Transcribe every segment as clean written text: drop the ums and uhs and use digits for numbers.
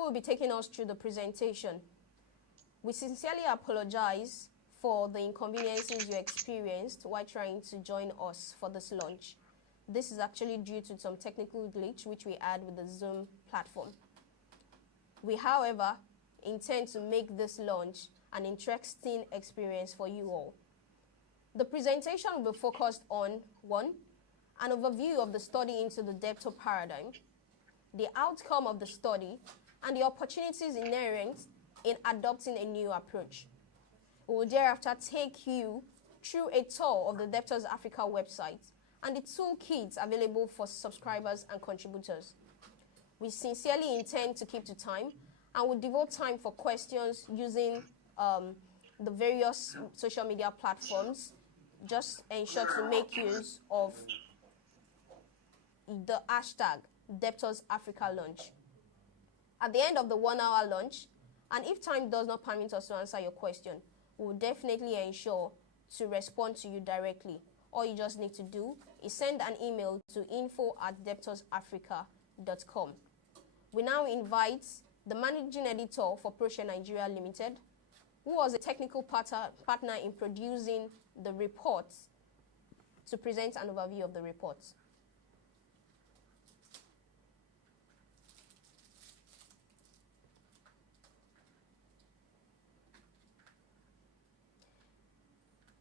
who will be taking us through the presentation. We sincerely apologize for the inconveniences you experienced while trying to join us for this launch. This is actually due to some technical glitch which we had with the Zoom platform. We, however, intend to make this launch an interesting experience for you all. The presentation will be focused on 1. An overview of the study into the debtor paradigm, the outcome of the study, and the opportunities inherent in adopting a new approach. We will thereafter take you through a tour of the Debtors Africa website and the toolkits available for subscribers and contributors. We sincerely intend to keep to time and will devote time for questions using the various social media platforms. Just ensure to make use of the hashtag Debtors Africa Launch. At the end of the 1-hour launch, and if time does not permit us to answer your question, we will definitely ensure to respond to you directly. All you just need to do is send an email to info@debtorsafrica.com. We now invite the managing editor for ProShare Nigeria Limited, who was a technical partner in producing the report, to present an overview of the report.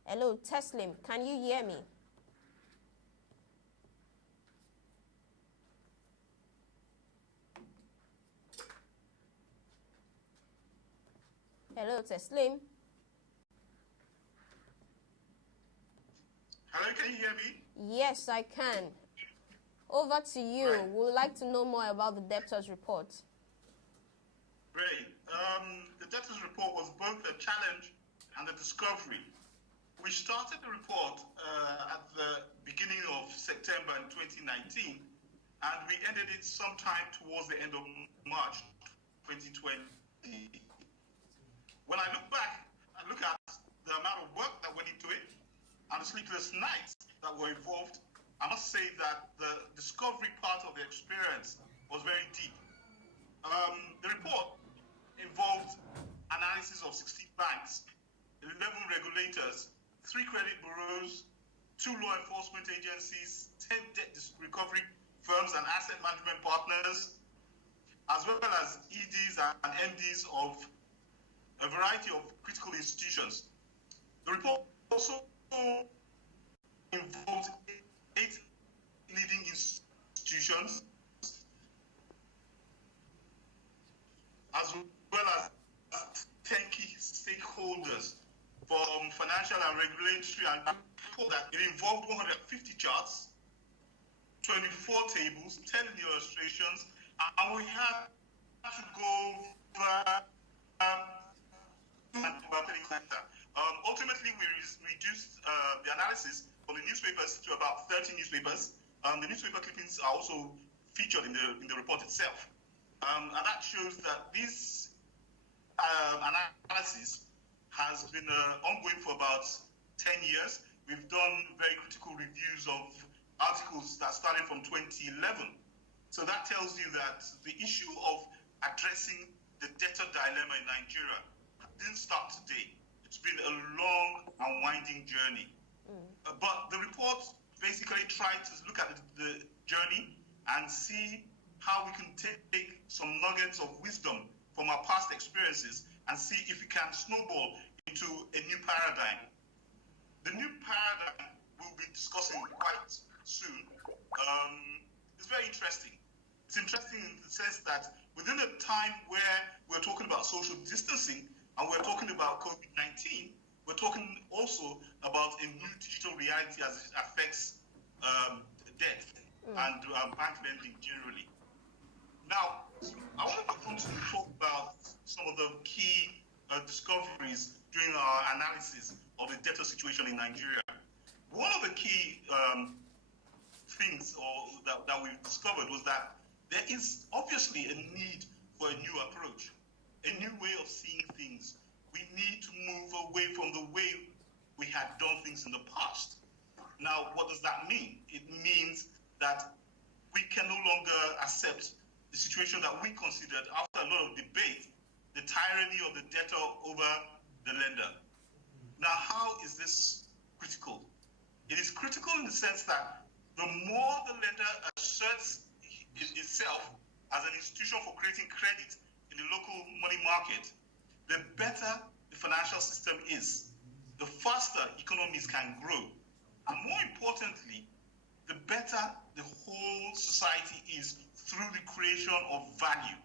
Hello, Teslim, can you hear me? Hello, Teslim. Hello, can you hear me? Yes, I can. Over to you. Right. We would like to know more about the debtors report. Great. The debtors report was both a challenge and a discovery. We started the report at the beginning of September in 2019, and we ended it sometime towards the end of March 2020. When I look back, I look at the amount of work that went into it and the sleepless nights that were involved. I must say that the discovery part of the experience was very deep. The report involved analysis of 16 banks, 11 regulators, 3 credit bureaus, 2 law enforcement agencies, 10 debt recovery firms and asset management partners, as well as EDs and MDs of a variety of critical institutions. The report also involved 8 leading institutions, as well as 10 key stakeholders from financial and regulatory, and that it involved 150 charts, 24 tables, 10 illustrations, and we had to go over ultimately, we reduced the analysis from the newspapers to about 30 newspapers. The newspaper clippings are also featured in the report itself. And that shows that this analysis has been ongoing for about 10 years. We've done very critical reviews of articles that started from 2011. So that tells you that the issue of addressing the debtor dilemma in Nigeria didn't start today. It's been a long and winding journey. But the report basically tried to look at the journey and see how we can take some nuggets of wisdom from our past experiences and see if we can snowball into a new paradigm. The new paradigm we'll be discussing quite soon is very interesting. It's interesting in the sense that within a time where we're talking about social distancing and we're talking about COVID-19, we're talking also about a new digital reality as it affects debt and bank lending generally. Now, I want to continue to talk about some of the key discoveries during our analysis of the debtor situation in Nigeria. One of the key things that we've discovered was that there is obviously a need for a new approach, a new way of seeing things. We need to move away from the way we had done things in the past. Now, what does that mean? It means that we can no longer accept the situation that we considered after a lot of debate, the tyranny of the debtor over the lender. Now, how is this critical? It is critical in the sense that the more the lender asserts itself as an institution for creating credit in the local money market, the better the financial system is, the faster economies can grow. And more importantly, the better the whole society is through the creation of value.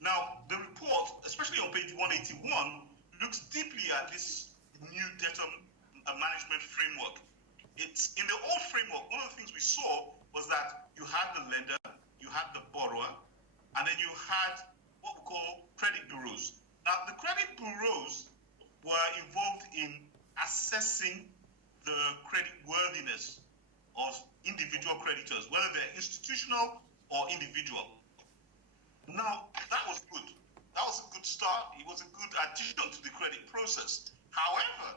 Now, the report, especially on page 181, looks deeply at this new debtor management framework. It's in the old framework, one of the things we saw was that you had the lender, you had the borrower, and then you had what we call credit bureaus. Now, the credit bureaus were involved in assessing the credit worthiness of individual creditors, whether they're institutional or individual. Now, that was good. That was a good start. It was a good addition to the credit process. However,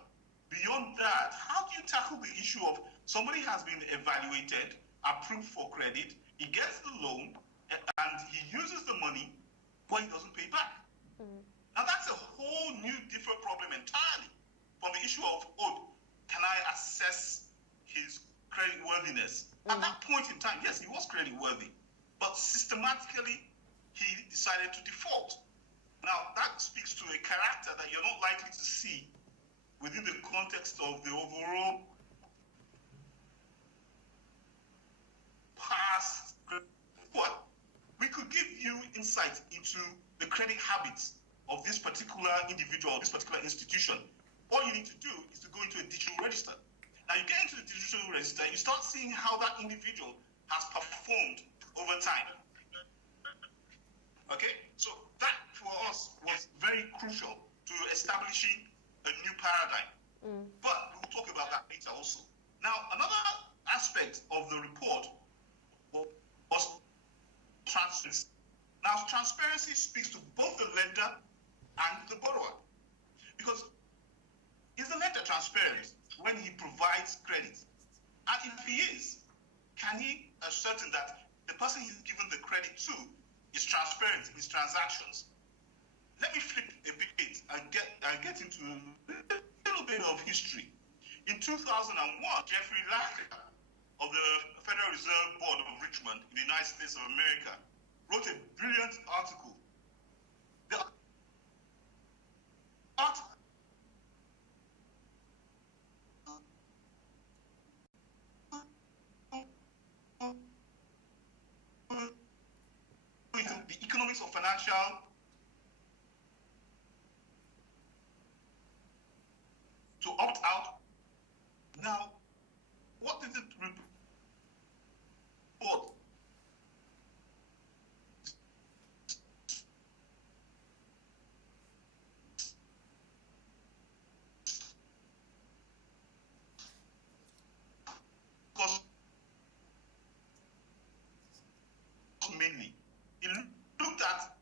beyond that, how do you tackle the issue of somebody has been evaluated, approved for credit, he gets the loan, and he uses the money, but he doesn't pay back? Now, that's a whole new, different problem entirely from the issue of, oh, can I assess his credit worthiness? At that point in time, yes, he was credit worthy, but systematically, he decided to default. Now, that speaks to a character that you're not likely to see within the context of the overall past. But we could give you insight into the credit habits of this particular individual, this particular institution. All you need to do is to go into a digital register. Now, you get into the digital register, you start seeing how that individual has performed over time. Okay, so that for us was very crucial to establishing a new paradigm. But we'll talk about that later also. Now, another aspect of the report was transparency. Now, transparency speaks to both the lender and the borrower. Because is the lender transparent when he provides credit? And if he is, can he ascertain that the person he's given the credit to is transparent in his transactions? Let me flip a bit and get into a little bit of history. In 2001, Jeffrey Lacker of the Federal Reserve Board of Richmond in the United States of America wrote a brilliant article. The article the economics of financial to opt out. Now, what did it report? Because mainly, it looked at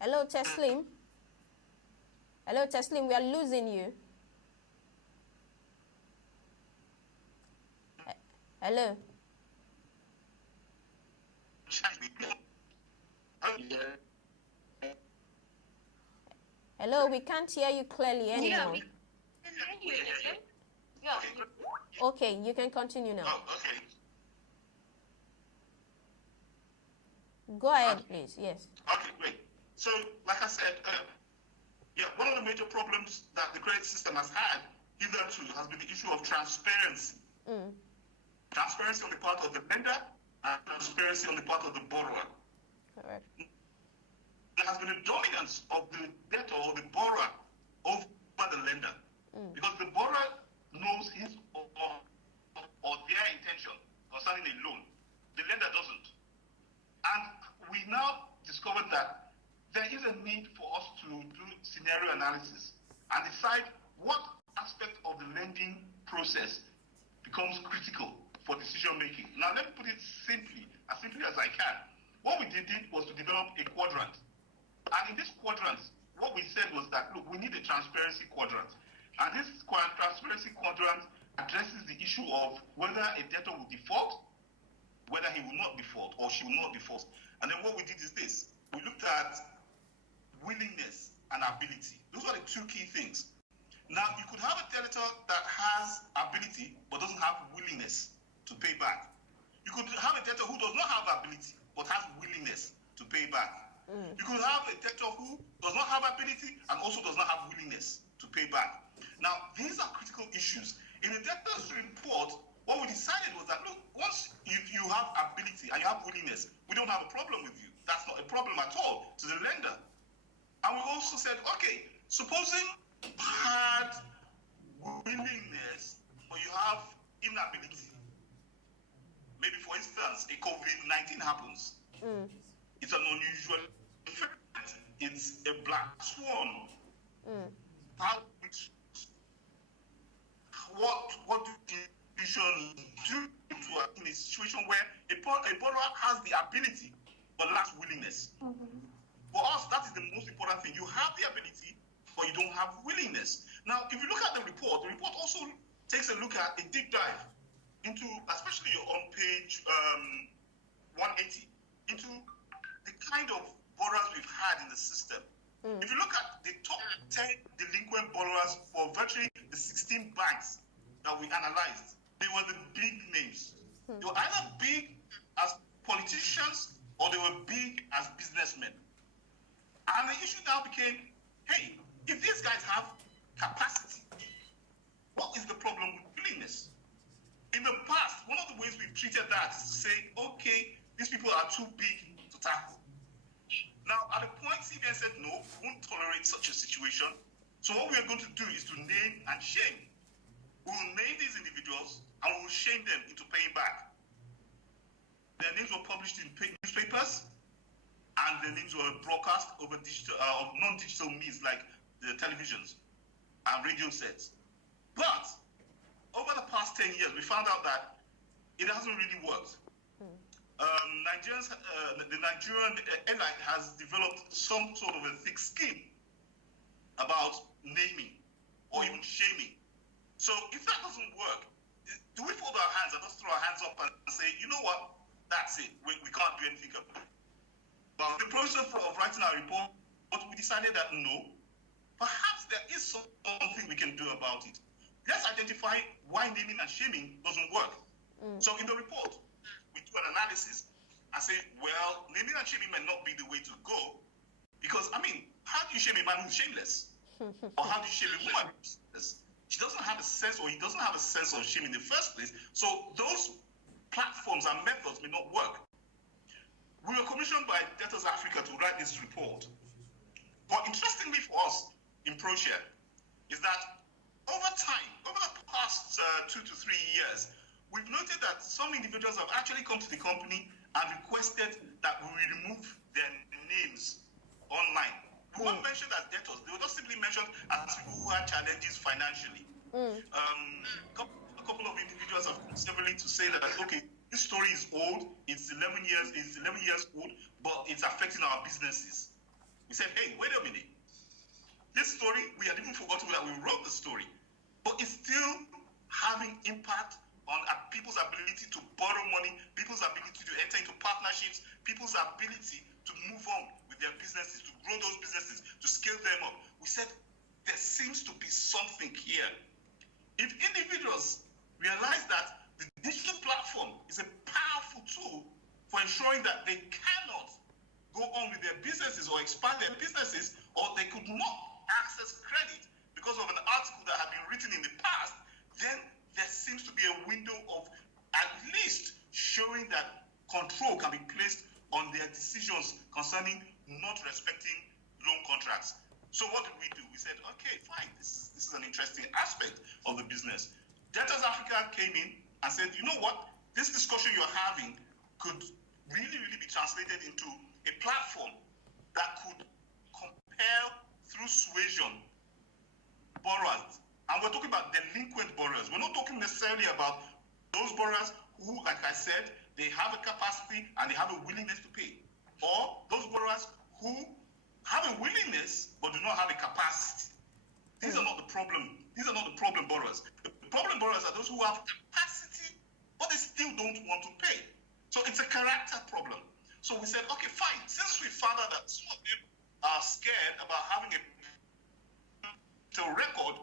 Hello, Teslim. Hello, Teslim, we are losing you. Hello. Hello, we can't hear you clearly anymore. Okay, you can continue now. Oh, okay. Go ahead, please. Yes. Okay, great. So, like I said, one of the major problems that the credit system has had hitherto has been the issue of transparency. Transparency on the part of the lender and transparency on the part of the borrower. Correct. There has been a dominance of the debtor or the borrower over the lender. Because the borrower knows his or their intention concerning a loan. The lender doesn't. And we now discovered that there is a need for us to do scenario analysis and decide what aspect of the lending process becomes critical for decision making. Now, let me put it simply as I can. What we did was to develop a quadrant. And in this quadrant, what we said was that, look, we need a transparency quadrant. And this transparency quadrant addresses the issue of whether a debtor will default, whether he will not default or she will not default. And then what we did is this. We looked at willingness and ability. Those are the two key things. Now, you could have a debtor that has ability but doesn't have willingness to pay back. You could have a debtor who does not have ability but has willingness to pay back. You could have a debtor who does not have ability and also does not have willingness to pay back. Now, these are critical issues. In the debtor's report, what we decided was that, look, once if you have ability and you have willingness, we don't have a problem with you. That's not a problem at all to the lender. And we also said, okay, supposing you had willingness, but you have inability. Maybe, for instance, a COVID-19 happens. It's an unusual event. It's a black swan. What do institutions do in a situation where a borrower has the ability but lacks willingness? For us, that is the most important thing. You have the ability, but you don't have willingness. Now, if you look at the report also takes a look at a deep dive into, especially on page 180, into the kind of borrowers we've had in the system. If you look at the top 10 delinquent borrowers for virtually the 16 banks that we analyzed, they were the big names. They were either big as politicians or they were big as businessmen. And the issue now became, hey, if these guys have capacity, what is the problem with willingness? In the past, one of the ways we've treated that is to say, okay, these people are too big to tackle. Now, at the point CBN said, no, we won't tolerate such a situation. So what we are going to do is to name and shame. We will name these individuals and we will shame them into paying back. Their names were published in newspapers and their names were broadcast over digital, non-digital means like the televisions and radio sets. But over the past 10 years, we found out that it hasn't really worked. The Nigerian airline has developed some sort of a thick skin about naming or even shaming. So if that doesn't work, do we fold our hands and just throw our hands up and say, you know what, that's it, we can't do anything about it? But the process of writing our report, we decided that no, perhaps there is something we can do about it. Let's identify why naming and shaming doesn't work. So in the report, we do an analysis and say, well, naming and shaming may not be the way to go because, I mean, how do you shame a man who's shameless? Or how do you shame a woman who's shameless? She doesn't have a sense, or he doesn't have a sense of shame in the first place. So those platforms and methods may not work. We were commissioned by Debtors Africa to write this report. But interestingly for us in ProShare is that over time, over the past 2 to 3 years, we've noted that some individuals have actually come to the company and requested that we remove their names online. We weren't mentioned as debtors. They were just simply mentioned as people who had challenges financially. A couple of individuals have come severally to say that, okay, this story is old, it's 11 years old, but it's affecting our businesses. We said, hey, wait a minute. This story, we had even forgotten that we wrote the story, but it's still having impact on people's ability to borrow money, people's ability to enter into partnerships, people's ability to move on with their businesses, to grow those businesses, to scale them up. We said there seems to be something here. If individuals realize that the digital platform is a powerful tool for ensuring that they cannot go on with their businesses or expand their businesses, or they could not access credit because of an article that had been written in the past, then there seems to be a window of at least showing that control can be placed on their decisions concerning not respecting loan contracts. So what did we do? We said, okay, fine, this is an interesting aspect of the business. Debtors Africa came in and said, you know what? This discussion you're having could really, really be translated into a platform that could compel through suasion borrowers. And we're talking about delinquent borrowers. We're not talking necessarily about those borrowers who, like I said, they have a capacity and they have a willingness to pay. Or those borrowers who have a willingness but do not have a capacity. These are not the problem. These are not the problem borrowers. The problem borrowers are those who have capacity, but they still don't want to pay. So it's a character problem. So we said, okay, fine. Since we found out that some of them are scared about having a record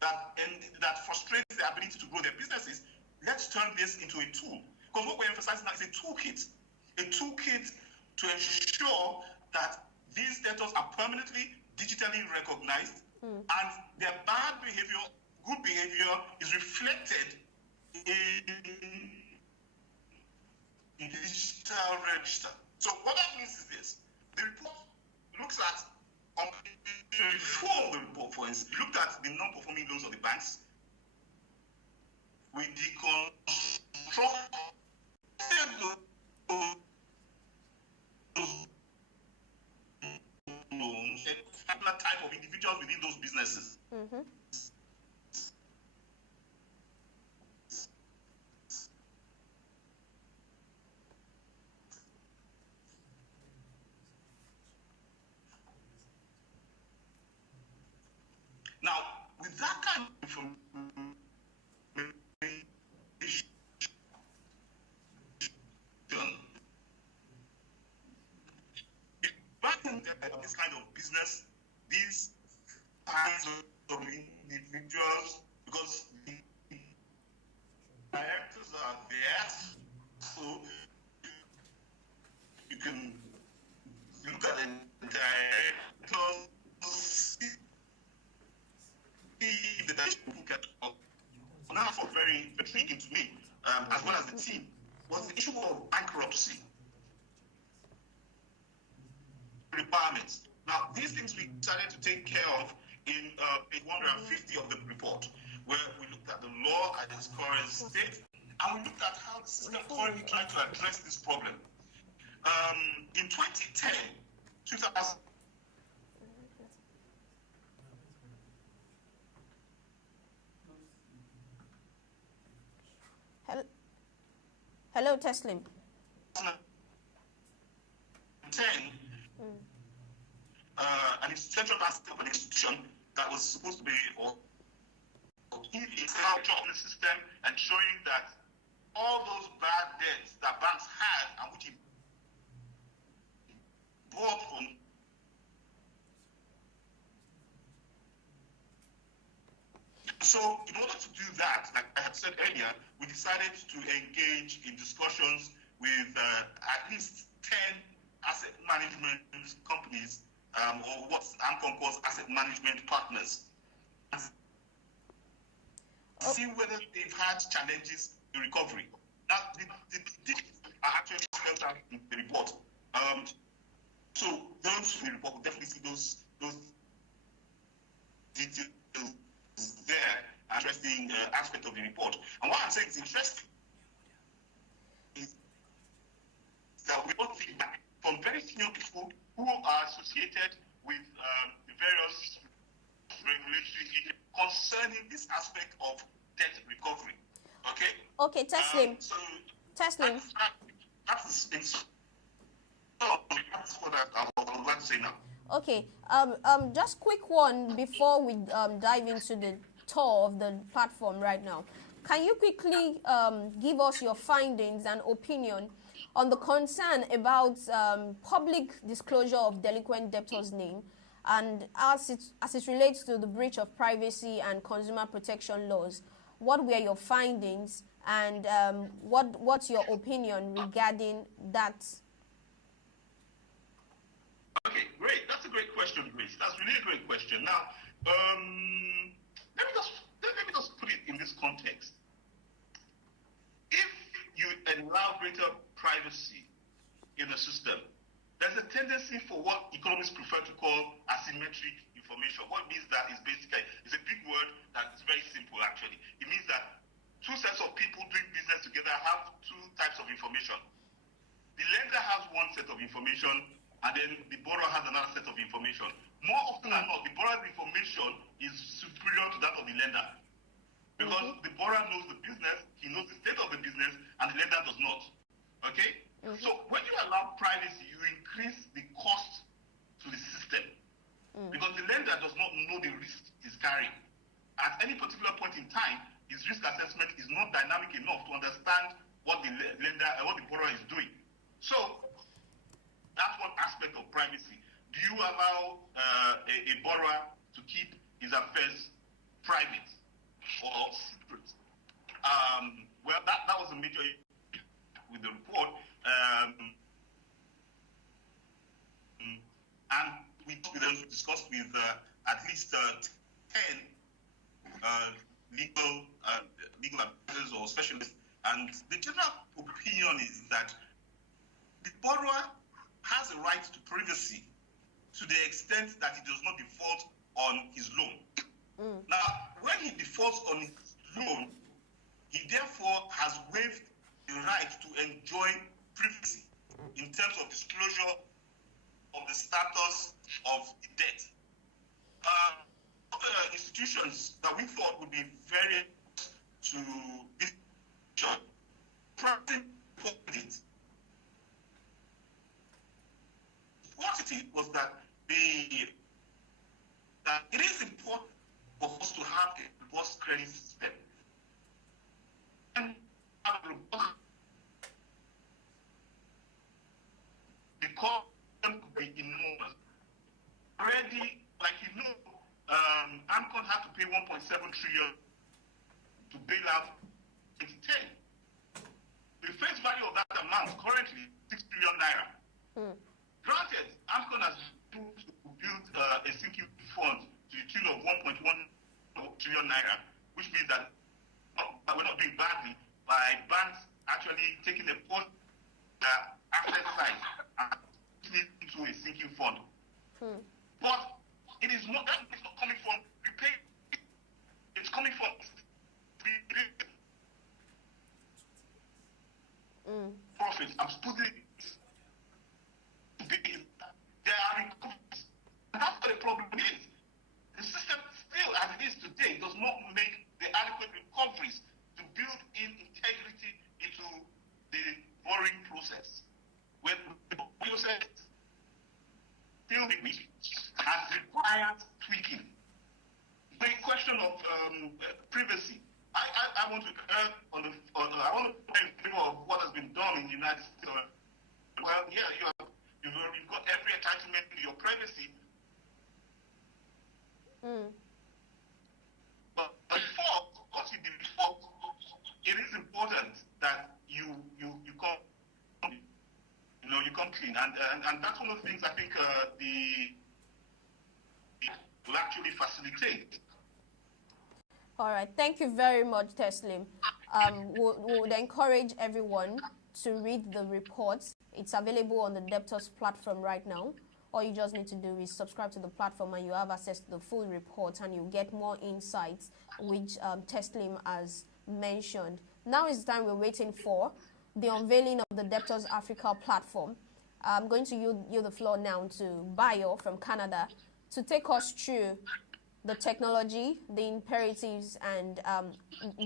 that frustrates their ability to grow their businesses, let's turn this into a tool. Because what we're emphasizing now is a toolkit to ensure that these debtors are permanently digitally recognized and their bad behavior, good behavior is reflected in digital register. So what that means is this: the report looks at, on page 4 of the report, for instance, it looked at the non-performing loans of the banks. We deconstructed loans, a particular type of individuals within those businesses. Now, with that kind of information, this kind of business, these kinds of individuals, because the directors are there, so you can look at the directors, see the direction look at. Now, for very intriguing to me, as well as the team, was the issue of bankruptcy requirements. Now, these things we decided to take care of in page 150 of the report, where we looked at the law at its current state, and we looked at how the system currently tried to address this problem. In 2010, 2000. Hello, Teslim. 10, and it's central bank of an institution that was supposed to be in the system and showing that all those bad debts that banks had and which he bought from. So in order to do that, like I had said earlier, we decided to engage in discussions with at least 10 asset management companies, or what AMCON calls asset management partners, to see whether they've had challenges in recovery. Now, the details are actually spelled out in the report. So those who report will definitely see those details there, interesting aspect of the report. And what I'm saying is interesting is that we got feedback from very senior people who are associated with the various regulatory agencies concerning this aspect of debt recovery. Okay? Okay, Teslim. Teslim. That's what I would like to say now. Okay, just quick one before we dive into the tour of the platform right now. Can you quickly give us your findings and opinion on the concern about public disclosure of delinquent debtors' name, and as it relates to the breach of privacy and consumer protection laws? What were your findings, and what's your opinion regarding that? Okay, great. That's a great question, Grace. That's really a great question. Now, let me just put it in this context. If you allow greater privacy in the system, there's a tendency for what economists prefer to call asymmetric information. What it means that is basically, it's a big word that is very simple actually. It means that two sets of people doing business together have two types of information. The lender has one set of information, and then the borrower has another set of information. More often than not, the borrower's information is superior to that of the lender. Because the borrower knows the business, he knows the state of the business, and the lender does not. Okay? So when you allow privacy, you increase the cost to the system. Because the lender does not know the risk he's carrying. At any particular point in time, his risk assessment is not dynamic enough to understand what the lender, what the borrower is doing. So that's one aspect of privacy. Do you allow a borrower to keep his affairs private or secret? Well, that was a major issue with the report. And we discussed with at least 10 legal advisors or specialists, and the general opinion is that the borrower has a right to privacy to the extent that he does not default on his loan. Now, when he defaults on his loan, he therefore has waived the right to enjoy privacy in terms of disclosure of the status of the debt. Other institutions that we thought would be very to this job, positive was that that it is important for us to have a robust credit system and have a robust because them could be enormous. Already, like AMCON had to pay 1.7 trillion to bail out 2010. The face value of that amount currently 6 trillion naira. Granted, AMCON has built a sinking fund to the tune of 1.1 trillion naira, which means that we're not doing badly by banks actually taking a portion of their asset size and putting it into a sinking fund. But it is not, that is not coming from repayment. It's coming from profits. I'm putting there are recoveries. And that's what the problem is. The system still, as it is today, does not make the adequate recoveries to build in integrity into the borrowing process. When the process still be weak, has required tweaking. The question of privacy. I want to on the I want to point in favor of what has been done in the United States. Well, yeah, you've got every entitlement to your privacy. But before, once you default, it is important that you come, you come clean, and that's one of the things I think will actually facilitate. All right, thank you very much, Teslim. We would encourage everyone to read the reports. It's available on the Debtors platform right now. All you just need to do is subscribe to the platform and you have access to the full report and you get more insights, which Teslim has mentioned. Now is the time we're waiting for, the unveiling of the Debtors Africa platform. I'm going to yield the floor now to Bayo from Canada to take us through the technology, the imperatives, and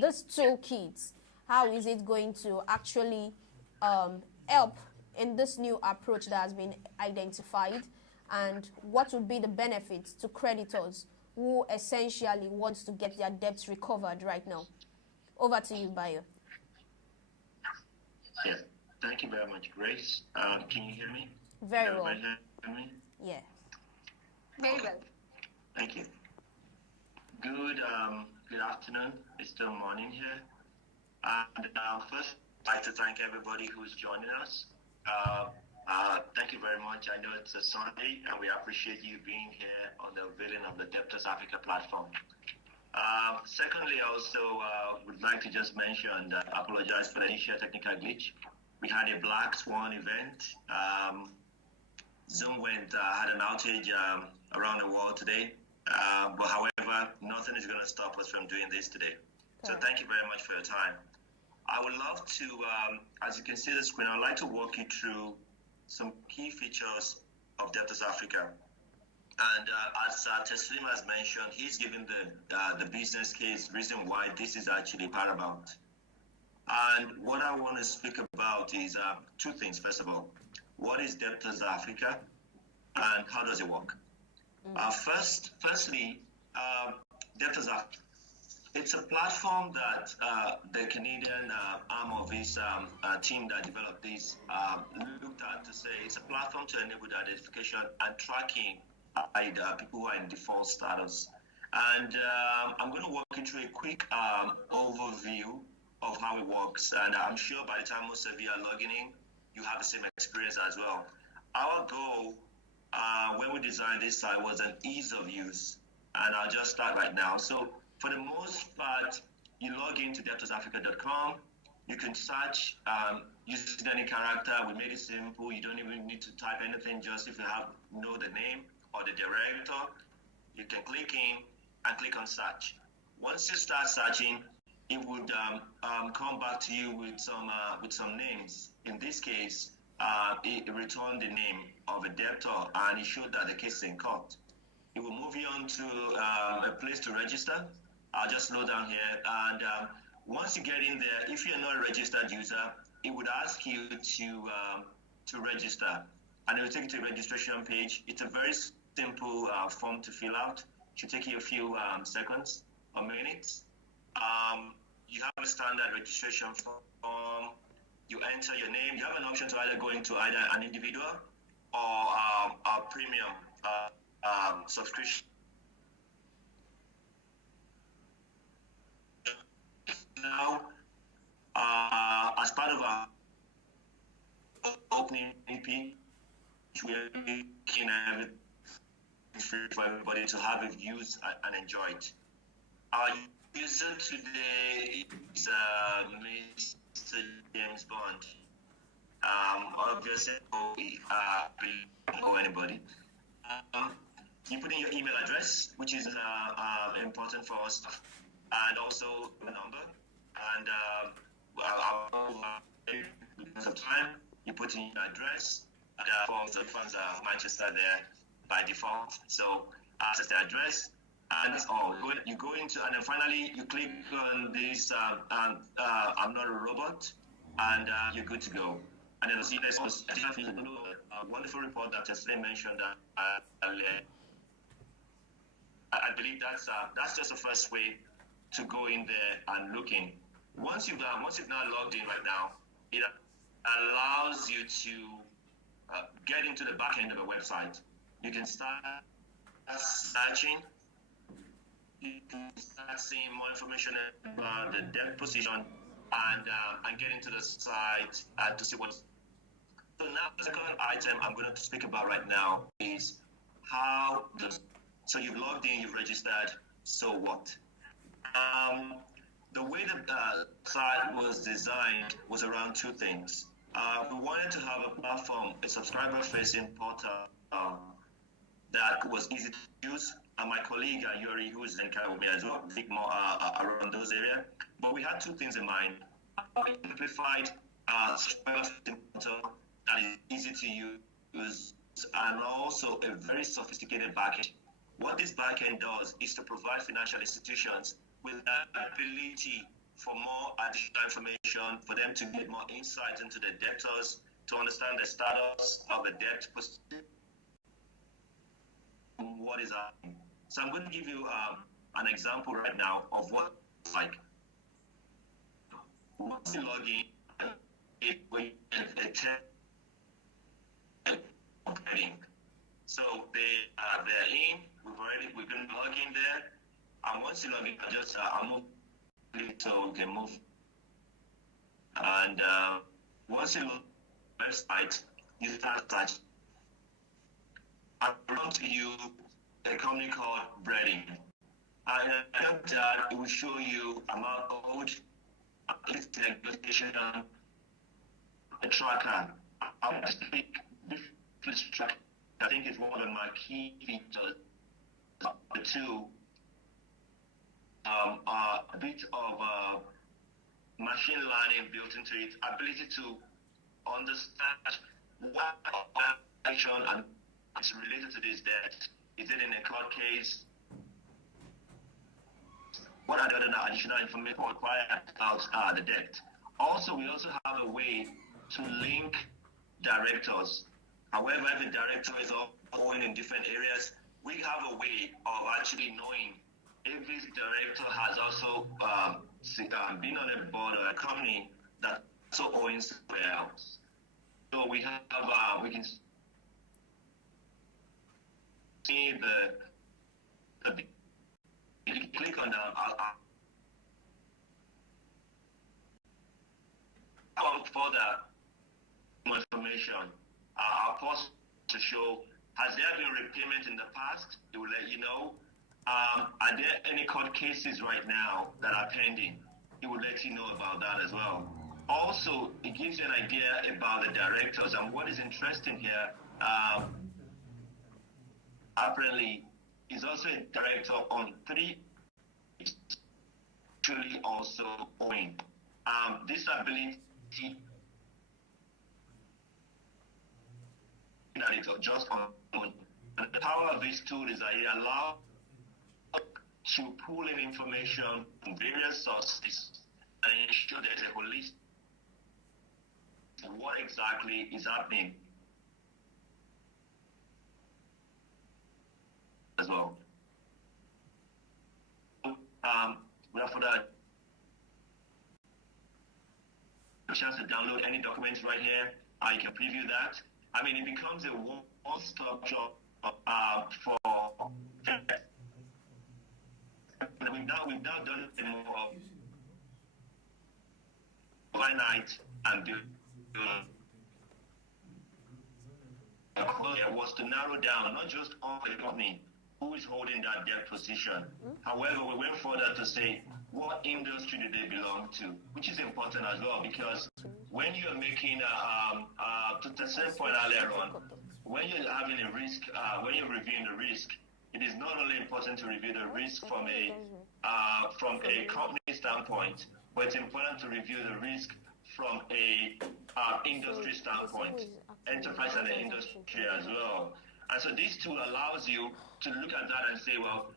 this toolkit. How is it going to actually help in this new approach that has been identified, and what would be the benefits to creditors who essentially want to get their debts recovered right now? Over to you, Bayo. Yes, thank you very much, Grace. Can you hear me? Very well. Hear me? Yeah. Very well. Thank you. Good afternoon. It's still morning here. And first, I'd like to thank everybody who's joining us. Thank you very much. I know it's a Sunday, and we appreciate you being here on the unveiling of the Debtors Africa platform. Secondly, I also would like to just mention that I apologize for the initial technical glitch. We had a Black Swan event. Zoom had an outage around the world today. But however, nothing is going to stop us from doing this today. So thank you very much for your time. I would love to, as you can see the screen, I'd like to walk you through some key features of Debtors Africa. And as Teslim has mentioned, he's given the business case reason why this is actually paramount. And what I want to speak about is two things. First of all, what is Debtors Africa and how does it work? Firstly, Debtors Africa It's a platform that the Canadian arm of this team that developed this looked at to say it's a platform to enable the identification and tracking by people who are in default status. And I'm going to walk you through a quick overview of how it works. And I'm sure by the time most of you are logging in, you have the same experience as well. Our goal when we designed this site was an ease of use. And I'll just start right now. So for the most part, you log into debtorsafrica.com. You can search using any character. We made it simple. You don't even need to type anything. Just if you know the name or the director, you can click in and click on search. Once you start searching, it would come back to you with some names. In this case, it returned the name of a debtor, and it showed that the case is in court. It will move you on to a place to register. I'll just slow down here. And once you get in there, if you're not a registered user, it would ask you to register. And it will take you to a registration page. It's a very simple form to fill out. It should take you a few seconds or minutes. You have a standard registration form. You enter your name. You have an option to either go into either an individual or a premium subscription. Now, as part of our opening EP, we are making everything free for everybody to have it used and enjoyed. Our user today is Mr. James Bond. Obviously, or anybody. You put in your email address, which is important for us, and also the number. And because of time, you put in your address. And for the funds are Manchester there by default. So access the address, and that's all. You go into, and then finally you click on this. I'm not a robot, and you're good to go. And then see this was a wonderful report that Tesla mentioned earlier. I believe that's just the first way to go in there and look in. Once you've now logged in right now, it allows you to get into the back end of a website. You can start searching. You can start seeing more information about the debt position and get into the site to see what's. So now the second item I'm going to speak about right now is so you've logged in, you've registered, so what? The way the site was designed was around two things. We wanted to have a platform, a subscriber-facing portal that was easy to use, and my colleague Yuri, who is in Canada with me as well, think more around those areas. But we had two things in mind: simplified subscriber-facing portal that is easy to use, and also a very sophisticated backend. What this backend does is to provide financial institutions with the ability for more additional information, for them to get more insight into the debtors, to understand the status of the debt, what is happening. So I'm going to give you an example right now of what it's like. Once you log in, so they're in. We're going to log in there, and once you log in, I'll move so we can move. And once you log the website, you start searching. I'll run to you a company called Breading. And after that, it will show you amount owed, its negotiation, a tracker. I'll speak this tracker. I think it's one of my key features. The two a bit of machine learning built into it, ability to understand what action and it's related to this debt. Is it in a court case? What are the other additional information required about the debt? Also, we also have a way to link directors. However, if a director is owing in different areas, we have a way of actually knowing if this director has also been on a board or a company that also owns somewhere else. So we have, we can see if you click on that, I'll further more information. I'll pause to show, has there been repayment in the past? It will let you know. Are there any court cases right now that are pending? It will let you know about that as well. Also, it gives you an idea about the directors, and what is interesting here, apparently, is also a director on 3, actually also owing. This ability that it's just on. And the power of this tool is that it allows to pull in information from various sources and ensure there's a holistic what exactly is happening as well. Without further chance to download any documents right here, you can preview that. I mean, it becomes a one-stop shop for we've now done it more finite and was to narrow down not just on the company who is holding that debt position. However, we went further to say what industry do they belong to, which is important as well, because when you're making to the same point earlier on, when you're having a risk, when you're reviewing the risk, it is not only important to review the risk from a company standpoint, but it's important to review the risk from a industry standpoint, enterprise and the industry as well. And so this tool allows you to look at that and say, well,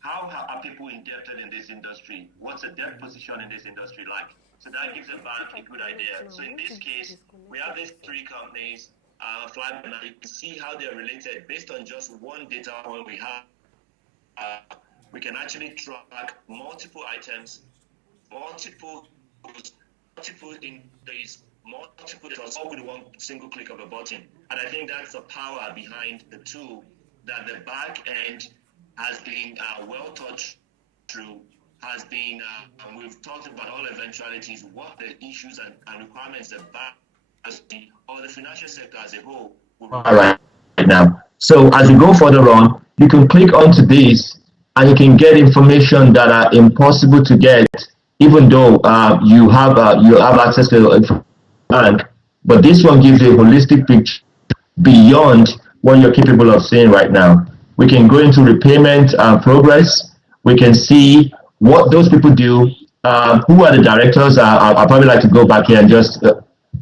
how are people indebted in this industry? What's the debt position in this industry like? So that gives a bank a good idea. So in this case, we have these 3 companies, and you can see how they're related based on just one data point we have. We can actually track multiple items, multiple industries, multiple data, all with one single click of a button. And I think that's the power behind the tool that the back end has been well thought through, has been, we've talked about all eventualities, what the issues and requirements the bank or the financial sector as a whole will right now. So as you go further on, you can click onto this and you can get information that are impossible to get, even though you have access to a bank. But this one gives you a holistic picture beyond what you're capable of seeing right now. We can go into repayment progress. We can see what those people do. Who are the directors? I'll probably like to go back here and just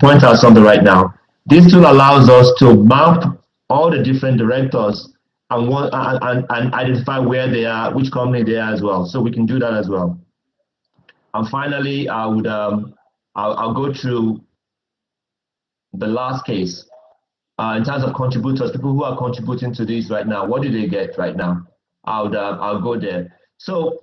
point out something right now. This tool allows us to map all the different directors and identify where they are, which company they are as well. So we can do that as well. And finally, I'll go through the last case. In terms of contributors, people who are contributing to this right now, what do they get right now? I'll go there. So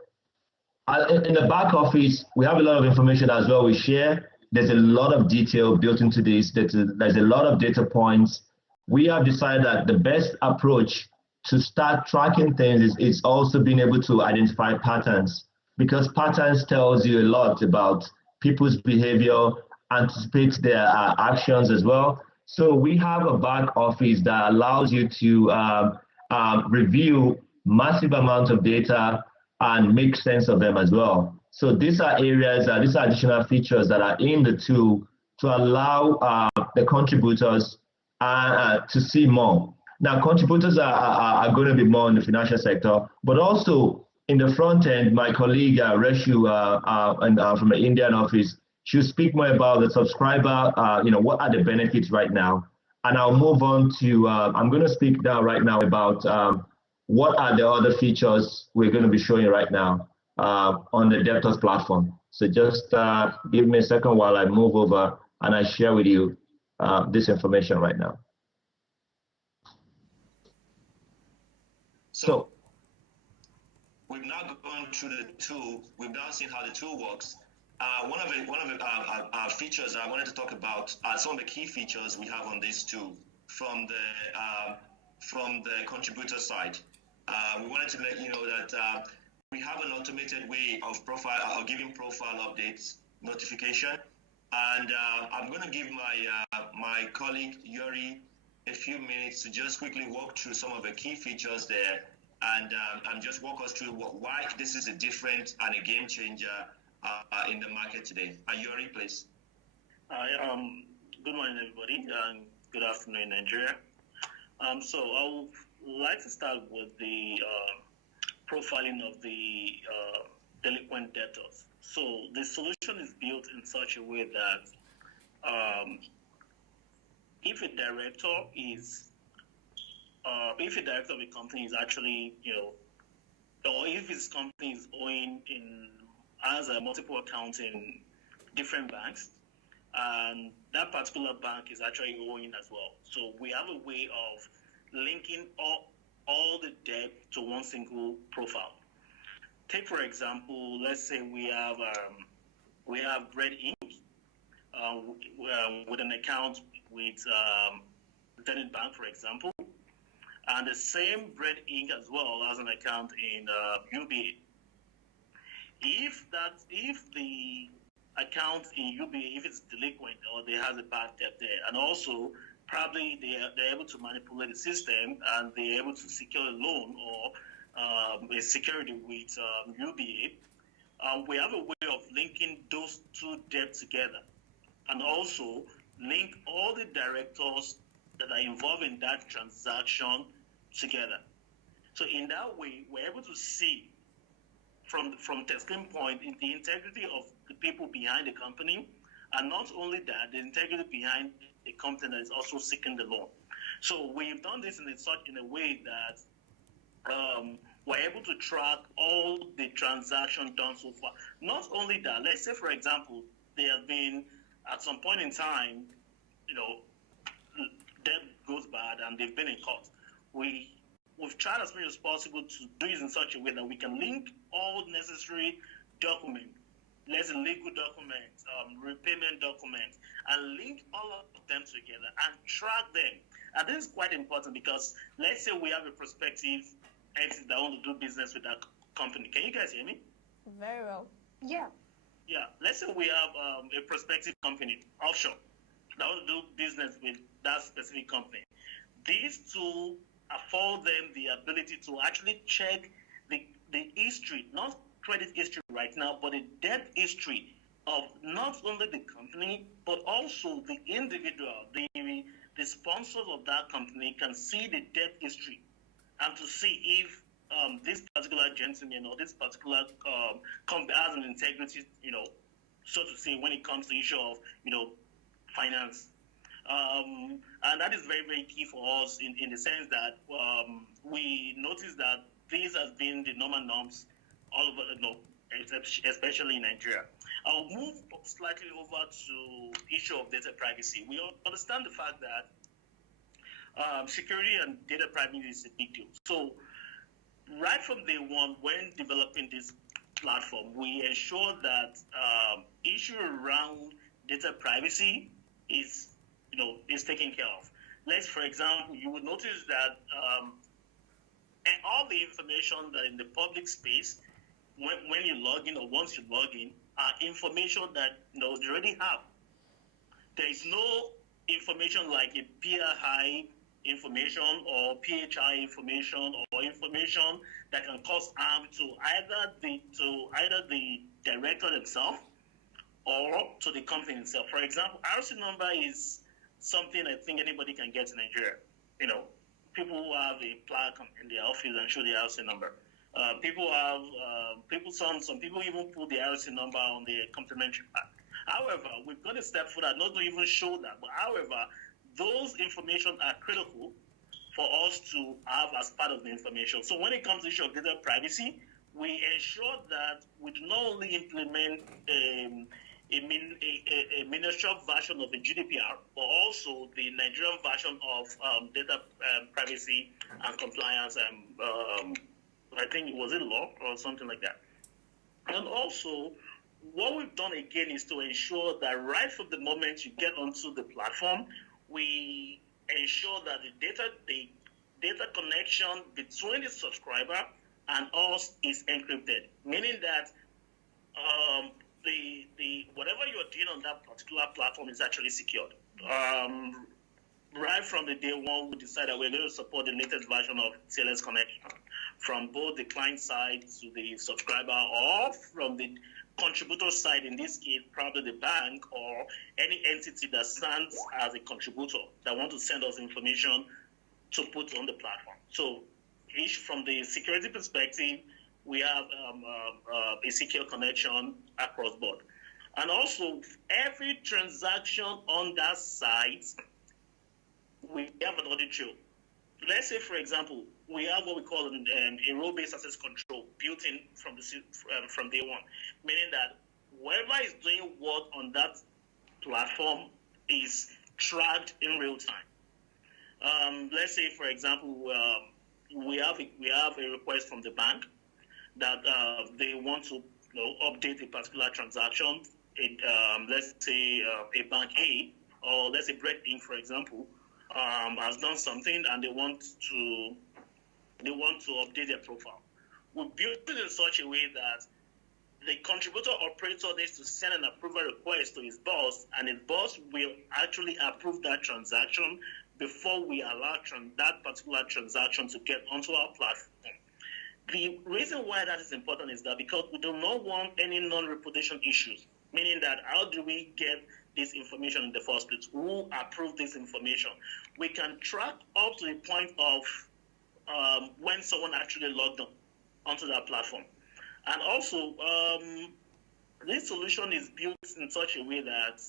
in the back office, we have a lot of information as well we share. There's a lot of detail built into this. There's a lot of data points. We have decided that the best approach to start tracking things is also being able to identify patterns, because patterns tells you a lot about people's behavior, anticipates their actions as well. So we have a back office that allows you to review massive amounts of data and make sense of them as well. So these are areas, these are additional features that are in the tool to allow the contributors to see more. Now, contributors are going to be more in the financial sector, but also in the front end, my colleague Reshu from the Indian office, she'll speak more about the subscriber, what are the benefits right now. And I'll move on to, I'm going to speak now right now about what are the other features we're going to be showing right now on the Debtors platform. So just give me a second while I move over and I share with you this information right now. So we've now gone through the tool. We've now seen how the tool works. One of the features I wanted to talk about are some of the key features we have on this tool from the contributor side. We wanted to let you know that we have an automated way of giving profile updates notification, and I'm going to give my colleague Yuri a few minutes to just quickly walk through some of the key features there, and just walk us through why this is a different and a game changer in the market today. Yuri, please. Hi, good morning, everybody, and good afternoon in Nigeria. So I would like to start with the profiling of the delinquent debtors. So the solution is built in such a way that if a director of a company is actually, or if his company is has a multiple accounts in different banks, and that particular bank is actually owing as well. So we have a way of linking all the debt to one single profile. Take, for example, let's say we have Bread Inc. With an account with Zenith Bank, for example, and the same Bread Inc. as well as an account in UBA. If the account in UBA, if it's delinquent or there has a bad debt there, and also probably they're able to manipulate the system and they're able to secure a loan or a security with UBA, we have a way of linking those two debts together, and also link all the directors that are involved in that transaction together. So in that way, we're able to see from testing point in the integrity of the people behind the company, and not only that, the integrity behind the company that is also seeking the loan. So we've done this in a way that we're able to track all the transactions done so far. Not only that, let's say, for example, there have been, at some point in time, debt goes bad and they've been in court. We've tried as much as possible to do it in such a way that we can link all necessary documents, let's say legal documents, repayment documents, and link all of them together and track them. And this is quite important because let's say we have a prospective entity that want to do business with that company. Can you guys hear me? Very well. Yeah. Yeah. Let's say we have a prospective company offshore that want to do business with that specific company. These two afford them the ability to actually check the history, not credit history right now, but the debt history of not only the company, but also the individual, the sponsors of that company can see the debt history and to see if this particular gentleman or this particular company has an integrity, so to say, when it comes to the issue of, finance. And that is very, very key for us in the sense that we notice that these has been the normal norms all over, especially in Nigeria. I'll move slightly over to issue of data privacy. We understand the fact that security and data privacy is a big deal. So right from day one, when developing this platform, we ensure that issue around data privacy is taken care of. For example, you will notice that all the information that in the public space, when you log in or once you log in, are information that they already have. There is no information like a PII information or PHI information or information that can cause harm to either the director themselves or to the company itself. For example, RC number is something I think anybody can get in Nigeria. People who have a plaque in their office and show the RC number. Some people even put the RC number on the complimentary pack. However, we've gone a step further, not to even show that. But however, those information are critical for us to have as part of the information. So when it comes to the issue of data privacy, we ensure that we do not only implement a miniature version of the GDPR, but also the Nigerian version of data privacy and compliance I think it was locked or something like that. And also, what we've done again is to ensure that right from the moment you get onto the platform, we ensure that the data connection between the subscriber and us is encrypted, meaning that the whatever you're doing on that particular platform is actually secured. Right from the day one, we decided we're going to support the latest version of TLS Connection from both the client side to the subscriber, or from the contributor side, in this case, probably the bank or any entity that stands as a contributor that want to send us information to put on the platform. So, from the security perspective, we have a secure connection across board. And also, every transaction on that site, we have an audit trail. Let's say, for example, we have what we call a role-based access control built in from day one, meaning that whoever is doing work on that platform is tracked in real time. Let's say, for example, we have a request from the bank that they want to update a particular transaction. Let's say a bank A, or let's say Bread Inc., for example, has done something and they want to update their profile. We built it in such a way that the contributor operator needs to send an approval request to his boss, and his boss will actually approve that transaction before we allow that particular transaction to get onto our platform. The reason why that is important is that because we do not want any non-reputation issues, meaning that how do we get this information in the first place? Who approved this information? We can track up to the point of when someone actually logged on onto that platform. And also, this solution is built in such a way that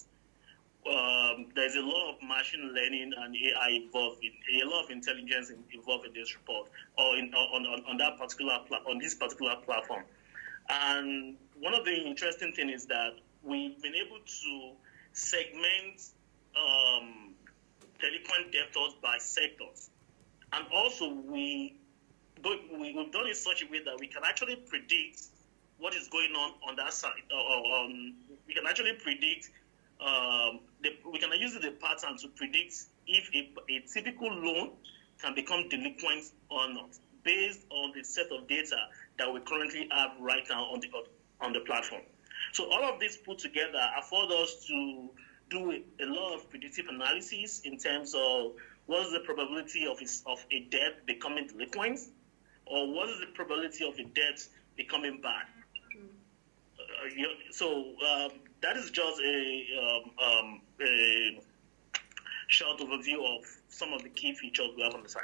there's a lot of machine learning and AI involved, a lot of intelligence involved in this report, or on this particular platform. And one of the interesting things is that we've been able to segment delinquent debtors by sectors, and also we've done it in such a way that we can actually predict what is going on that side, or we can actually predict. We can use the pattern to predict if a typical loan can become delinquent or not, based on the set of data that we currently have right now on the platform. So all of this put together afford us to do a lot of predictive analysis in terms of what is the probability of a debt becoming delinquent, or what is the probability of a debt becoming bad. That is just a short overview of some of the key features we have on the site.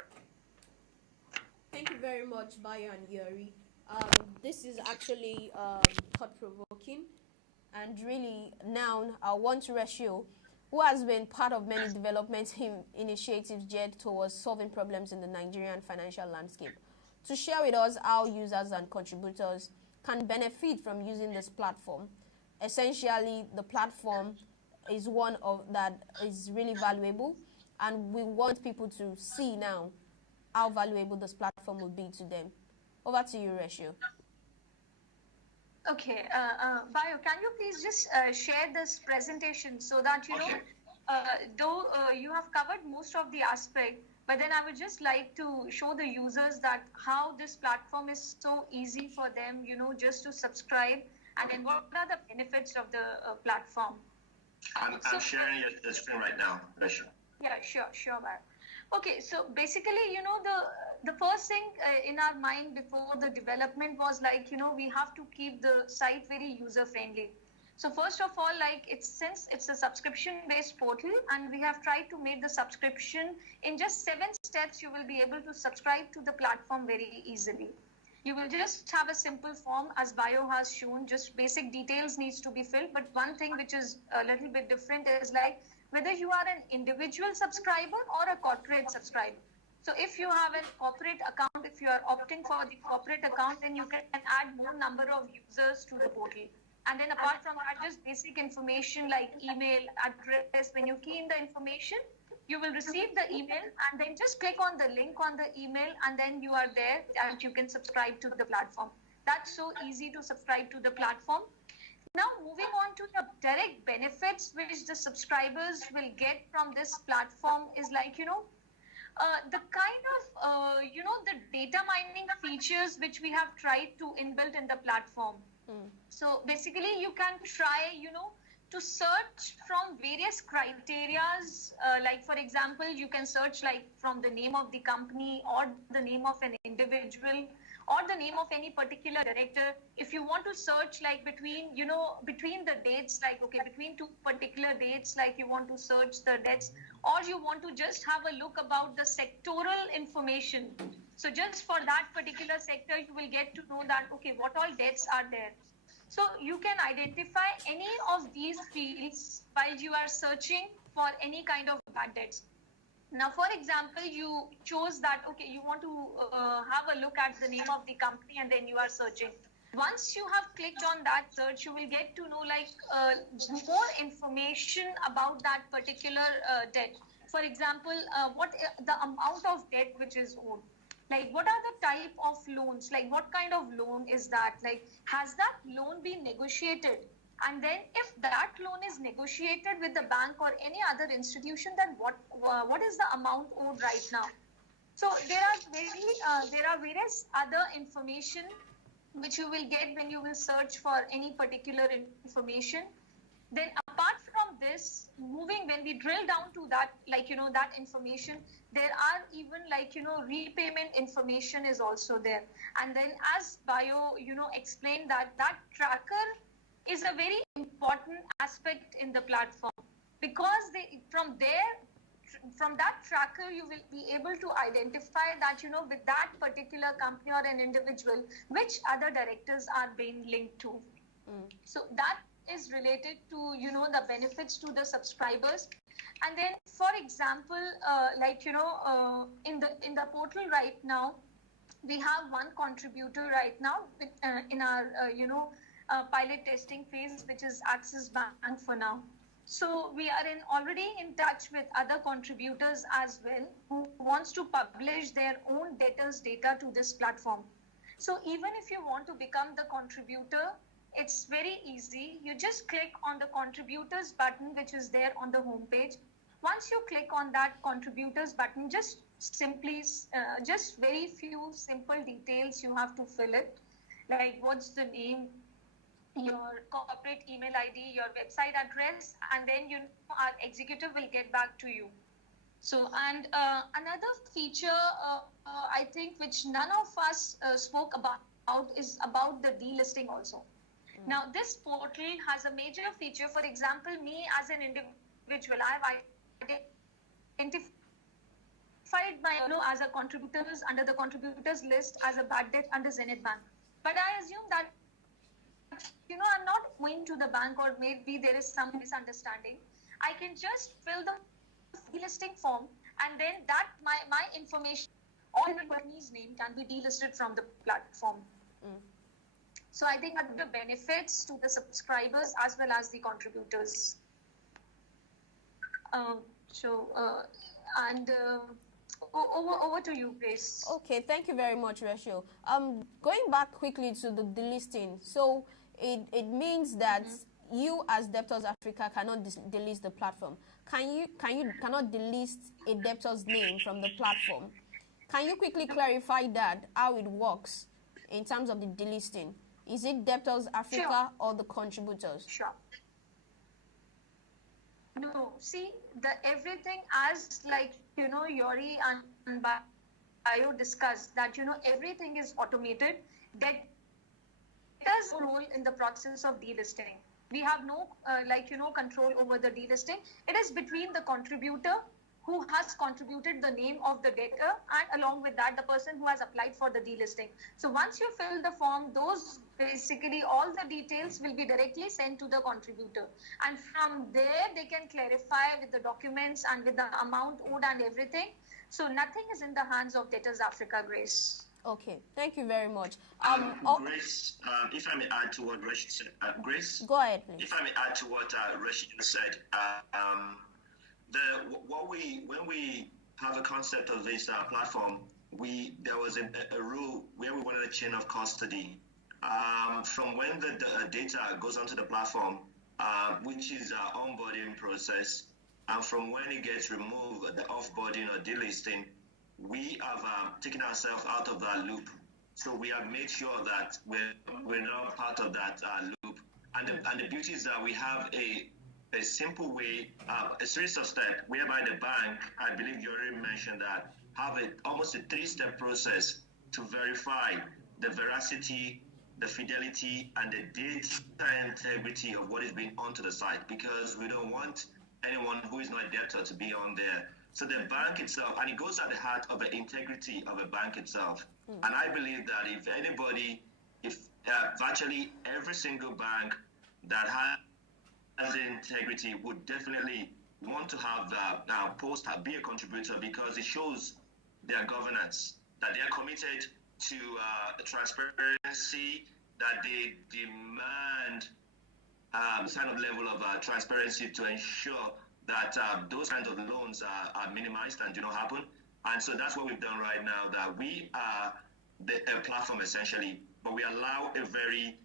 Thank you very much, Bayo and Yuri. This is actually thought-provoking, and really now I want to Ratio, who has been part of many development initiatives geared towards solving problems in the Nigerian financial landscape, to share with us how users and contributors can benefit from using this platform. Essentially, the platform is one of that is really valuable, and we want people to see now how valuable this platform will be to them. Over to you, Ratio. Okay, Bayo, can you please just share this presentation so that, though you have covered most of the aspect, but then I would just like to show the users that how this platform is so easy for them, just to subscribe, and then what are the benefits of the platform. I'm sharing the screen right now, Ratio. Yeah, sure, Bayo. Okay, so basically, the first thing in our mind before the development was we have to keep the site very user-friendly. So first of all, since it's a subscription-based portal, and we have tried to make the subscription in just 7 steps, you will be able to subscribe to the platform very easily. You will just have a simple form, as Bayo has shown, just basic details needs to be filled. But one thing which is a little bit different is whether you are an individual subscriber or a corporate subscriber. So if you have a corporate account, if you are opting for the corporate account, then you can add more number of users to the portal. And then apart from that, just basic information like email, address. When you key in the information, you will receive the email, and then just click on the link on the email, and then you are there and you can subscribe to the platform. That's so easy to subscribe to the platform. Now, moving on to the direct benefits which the subscribers will get from this platform is like, the kind of, the data mining features which we have tried to inbuilt in the platform. So basically, you can try, to search from various criterias. Like, for example, you can search like from the name of the company or the name of an individual or the name of any particular director. If you want to search like between the dates, like, okay, between two particular dates, like you want to search the dates, or you want to just have a look about the sectoral information. So just for that particular sector, you will get to know that, okay, what all dates are there. So you can identify any of these fields while you are searching for any kind of bad debts. Now, for example, you chose that, okay, you want to have a look at the name of the company, and then you are searching. Once you have clicked on that search, you will get to know like more information about that particular debt. For example, what the amount of debt which is owed. Like, what are the type of loans? Like, what kind of loan is that? Like, has that loan been negotiated? And then if that loan is negotiated with the bank or any other institution, then what is the amount owed right now? So there are various other information which you will get when you will search for any particular information. Then apart from this, when we drill down to that, like, that information, there are even like, repayment information is also there. And then as Bio, explained that tracker is a very important aspect in the platform, because from that tracker, you will be able to identify that, with that particular company or an individual, which other directors are being linked to. So that is related to, the benefits to the subscribers. And then, for example, in the portal right now, we have one contributor right now in our, pilot testing phase, which is Axis Bank for now. So we are already in touch with other contributors as well who wants to publish their own debtors data to this platform. So even if you want to become the contributor, it's very easy. You just click on the contributors button, which is there on the home page. Once you click on that contributors button, just very few simple details you have to fill it, like what's the name, your corporate email ID, your website address, and then our executive will get back to you. So, and another feature I think which none of us spoke about is about the delisting also. Now, this portal has a major feature. For example, me as an individual, I have identified my as a contributors under the contributors list as a bad debt under Zenith Bank. But I assume that I'm not going to the bank, or maybe there is some misunderstanding. I can just fill the delisting form, and then that my information or my company's name can be delisted from the platform. So I think that the benefits to the subscribers as well as the contributors. Over to you, Grace. Okay, thank you very much, Rachel. Going back quickly to the delisting. So it means that you as Debtors Africa cannot delist the platform. Cannot delist a debtor's name from the platform. Can you quickly clarify that, how it works in terms of the delisting? Is it Debtors Africa or the contributors? Sure. No, see, everything as like, Yori and Bio discussed that, everything is automated. That does role in the process of delisting. We have no, control over the delisting. It is between the contributor who has contributed the name of the debtor, and along with that, the person who has applied for the delisting. So once you fill the form, those basically all the details will be directly sent to the contributor. And from there, they can clarify with the documents and with the amount owed and everything. So nothing is in the hands of Debtors Africa, Grace. Okay, thank you very much. Grace, if I may add to what Rashid said, Grace? Go ahead, please. If I may add to what Rashid said, when we have a concept of this platform, there was a rule where we wanted a chain of custody from when the data goes onto the platform, which is our onboarding process, and from when it gets removed, the offboarding or delisting, we have taken ourselves out of that loop. So we have made sure that we're not part of that loop. And the beauty is that we have a simple way, a series of steps whereby the bank, I believe you already mentioned that, have almost a 3-step process to verify the veracity, the fidelity, and the data integrity of what is being onto the site, because we don't want anyone who is not a debtor to be on there. So the bank itself, and it goes at the heart of the integrity of a bank itself. And I believe that if virtually every single bank that has integrity would definitely want to have be a contributor, because it shows their governance, that they are committed to transparency, that they demand kind of level of transparency to ensure that those kinds of loans are minimized and do not happen. And so that's what we've done right now, that we are a platform essentially, but we allow a very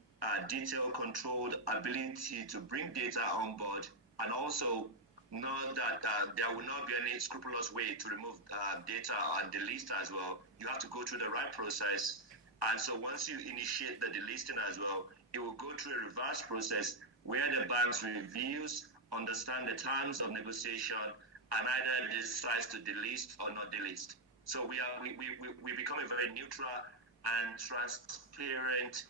detailed, controlled ability to bring data on board, and also know that there will not be any scrupulous way to remove data and delist as well. You have to go through the right process. And so once you initiate the delisting as well, it will go through a reverse process where the banks reviews, understand the terms of negotiation, and either decides to delist or not delist. So we become a very neutral and transparent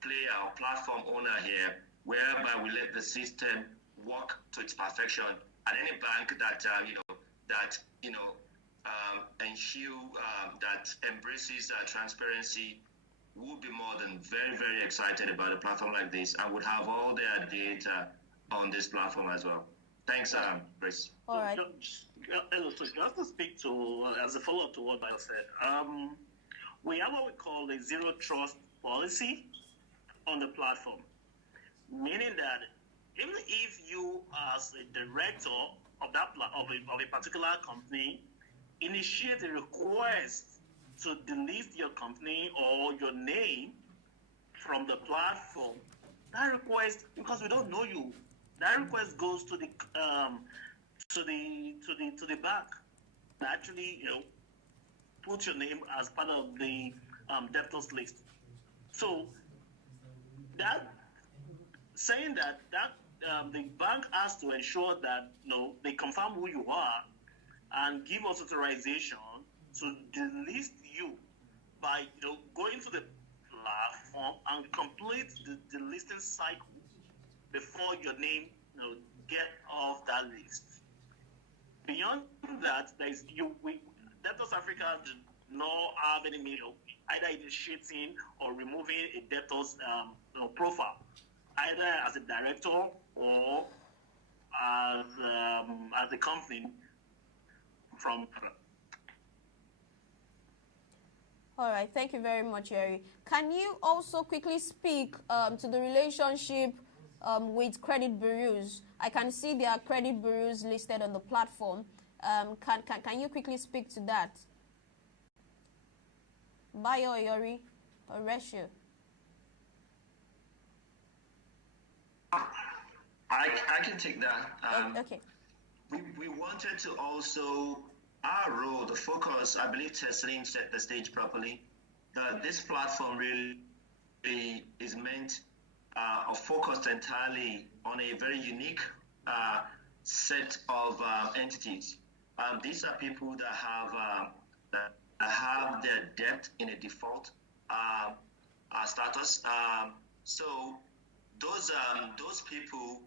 player or platform owner here, whereby we let the system work to its perfection. And any bank that ensure that embraces transparency would be more than very, very excited about a platform like this, and would have all their data on this platform as well. Thanks, Chris. All right. So just to speak to, as a follow-up to what Bayo said, we have what we call a zero trust policy on the platform, meaning that even if you, as a director of a particular company, initiate a request to delete your company or your name from the platform, that request, because we don't know you, that request goes to the bank that actually put your name as part of the debtors list. So that saying that the bank has to ensure that they confirm who you are and give us authorization to delist you by going to the platform and complete the delisting cycle before your name get off that list. Beyond that, Debtors Africa did not have any means of either initiating or removing a debtor's profile, either as a director or as a company from. All right, thank you very much, Harry. Can you also quickly speak to the relationship with credit bureaus? I can see there are credit bureaus listed on the platform. Can you quickly speak to that? Bayo, Yori, or Reshu? I can take that. Okay. We wanted to also, our role, the focus, I believe Tesleen set the stage properly, that this platform really is meant or focused entirely on a very unique set of entities. These are people that have their debt in a default status. So those people,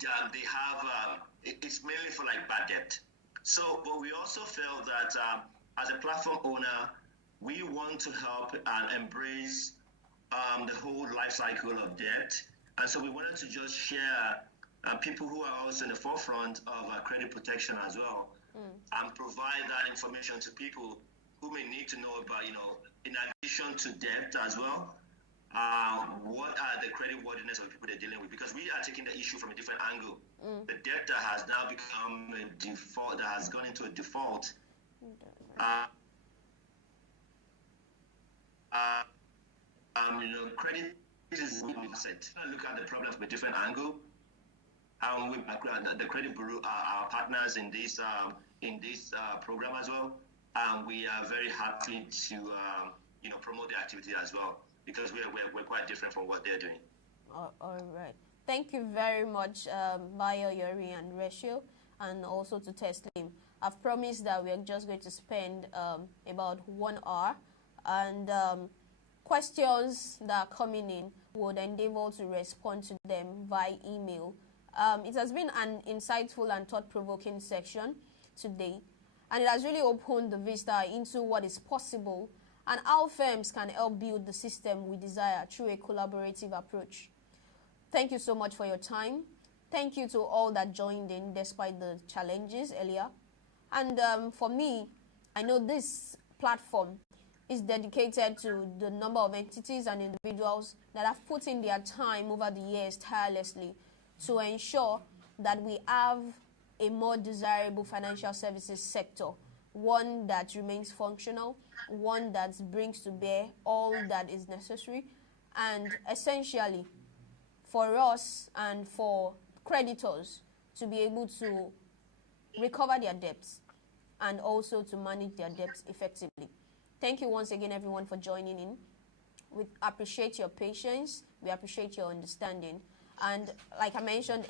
they have it's mainly for like bad debt. So, but we also felt that as a platform owner, we want to help and embrace the whole life cycle of debt. And so we wanted to just share people who are also in the forefront of credit protection as well, and provide that information to people who may need to know about, in addition to debt as well, what are the credit worthiness of people they're dealing with? Because we are taking the issue from a different angle. The debtor has now become a default, that has gone into a default. Credit is set. Look at the problem from a different angle. The credit bureau are our partners in this program as well, and we are very happy to promote the activity as well, because we're quite different from what they're doing. All right. Thank you very much, Bayo, Yori, and Ratio, and also to Teslim. I've promised that we are just going to spend about 1 hour, and questions that are coming in, would endeavor to respond to them via email. It has been an insightful and thought-provoking section today, and it has really opened the vista into what is possible and how firms can help build the system we desire through a collaborative approach. Thank you so much for your time. Thank you to all that joined in despite the challenges earlier. And for me, I know this platform is dedicated to the number of entities and individuals that have put in their time over the years tirelessly to ensure that we have a more desirable financial services sector, one that remains functional, one that brings to bear all that is necessary, and essentially for us and for creditors to be able to recover their debts and also to manage their debts effectively. Thank you once again, everyone, for joining in. We appreciate your patience. We appreciate your understanding. And like I mentioned